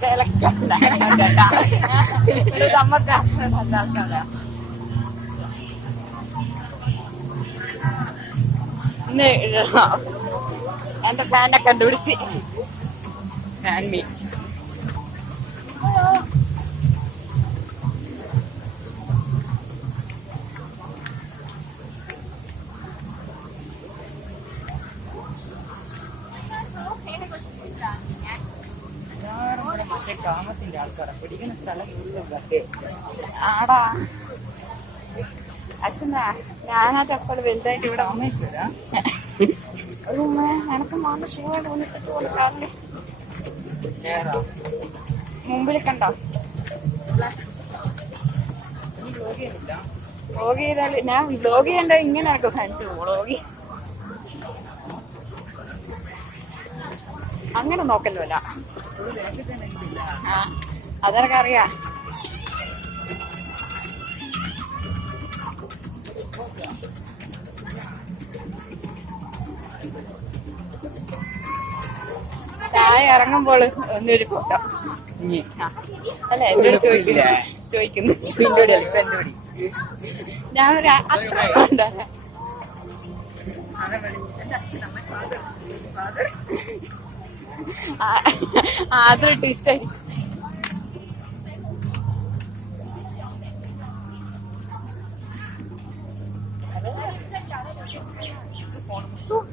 ചിലക്കണ്ട ചിലക്കണ്ട നമ്മക്ക് ആൾക്കാരാ എന്റെ ഫാനെ കണ്ടുപിടിച്ച് ഫാൻ മീറ്റ് കാമത്തിന്റെ ആൾക്കാരാ പിടിക്കുന്ന സ്ഥലം ആടാ അശ്വന ഞാനായിട്ട് എപ്പോഴും വലുതായിട്ട് ഇവിടെ എനക്ക് മാമ ശിവയുടെ മുമ്പിൽ കണ്ടോ വ്ലോഗ് ചെയ്താല് ഞാൻ വ്ലോഗ് ചെയ്യണ്ട ഇങ്ങനെ ആക്കോ ഫാൻസ് വ്ലോഗ് അങ്ങനെ നോക്കല്ലോ അതെനിക്കറിയാം ചായ ഇറങ്ങുമ്പോൾ ഒന്നൊരു ഫോട്ടോ അല്ല എന്നോട് ചോദിക്കുന്നു ഞാനൊരു അത്ര ഉണ്ടല്ലേ അതൊരു ട്വിസ്റ്റായി ഫോൺ